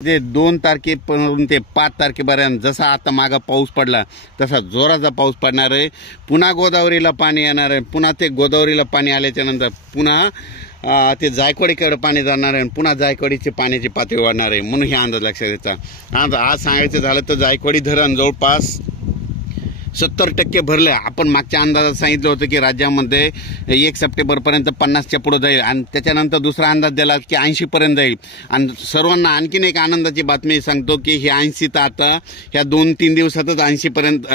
जे 2 तारखेपासून ते 5 तारखेपर्यंत जसा आता मागे पाऊस पडला तसा जोराचा पाऊस पडणार आहे। पुन्हा गोदावरीला पाणी येणार आहे। पुन्हा ते गोदावरीला पाणी आल्याच्या नंतर पुन्हा ते जायकवाडीकडे पाणी जाणार आहे। पुन्हा जायकवाडीची पाण्याची पातळी वाढणार आहे। म्हणून हे अंदाज लक्षात घ्यायचा। आज सांगायचं झालं तर जायकवाडी धरण जवळपास 70% भरलं। आपण मागच्या अंदाजात सांगितलं होतं की राज्यामध्ये 1 सप्टेंबरपर्यंत 50च्या पुढे जाईल आणि त्याच्यानंतर दुसरा अंदाज दिला की 80 पर्यंत जाईल। आणि सर्वांना आणखीन एक आनंदाची बातमी सांगतो की ही 80 तर आता ह्या 2-3 दिवसातच 80 पर्यंत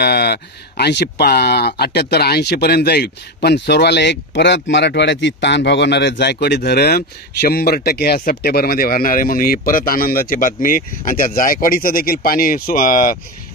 78-80 पर्यंत जाईल। पण सर्वाला एक परत मराठवाड्याची ताण भागवणार आहे। जायकवाडी धरण 100% ह्या सप्टेंबरमध्ये भरणार आहे। म्हणून ही परत आनंदाची बातमी। आणि त्या जायकवाडीचं देखील पाणी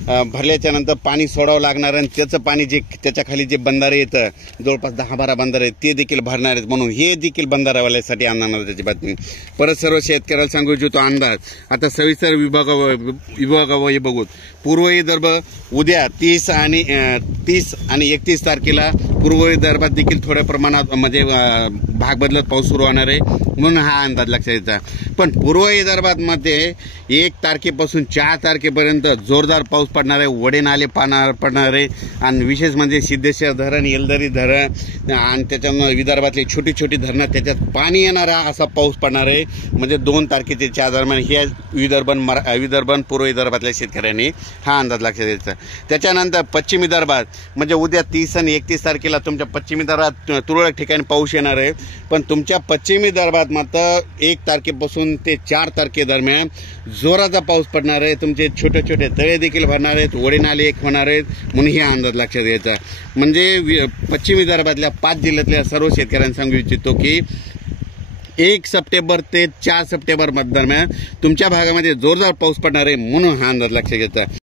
भरल्याच्या नंतर पाणी सोडावं लागणार आणि त्याचं पाणी जे त्याच्या खाली जे बंधारे येतं जवळपास 10-12 बंधारे आहेत ते देखील भरणार आहेत। म्हणून हे देखील बंधारावाल्यासाठी आनंदाची बातमी। परत सर्व शेतकऱ्याला सांगू इच्छितो अंदाज आता सविस्तर विभागावर बघू। पूर्व विदर्भ उद्या 30 आणि 31 तारखेला पूर्व विदर्भात देखील थोड्या प्रमाणात म्हणजे भाग बदलत पाऊस सुरू होणार आहे। म्हणून हा अंदाज लक्षात घ्यायचा। पण पूर्व विदर्भात मध्ये 1 तारखेपासून 4 तारखेपर्यंत जोरदार पाऊस पडणार आहे। वडे नाले पडणार आहे आणि विशेष म्हणजे सिद्धेश्वर धरण, येलदरी धरण आणि त्याच्यामुळे विदर्भातली छोटी छोटी धरणं त्याच्यात पाणी येणारा असा पाऊस पडणार आहे। म्हणजे 2 तारखेचे 4 दरम्यान हे विदर्भ पूर्व विदर्भातल्या शेतकऱ्यांनी हा अंदाज लक्षात घ्यायचा। त्याच्यानंतर पश्चिम विदर्भात म्हणजे उद्या 30 आणि 31 तारखेला तुमच्या पश्चिम विदर्भात तुरळक ठिकाणी पाऊस येणार आहे। पण तुमच्या पश्चिम विदर्भात मात्र 1 तारखेपासून ते 4 तारखेदरम्यान जोराचा पाऊस पडणार आहे। तुमचे छोटे छोटे तळे देखील भरणार आहेत, वडे नाले एक होणार आहेत। म्हणून हे अंदाज लक्षात घ्यायचा। म्हणजे पश्चिम विदर्भातल्या 5 जिल्ह्यातल्या सर्व शेतकऱ्यांना सांगू इच्छितो की 1 सप्टेंबर ते 4 सप्टेंबर दरम्यान तुमच्या भागामध्ये जोरदार पाऊस पडणार आहे। म्हणून हा अंदाज लक्षात घ्यायचा।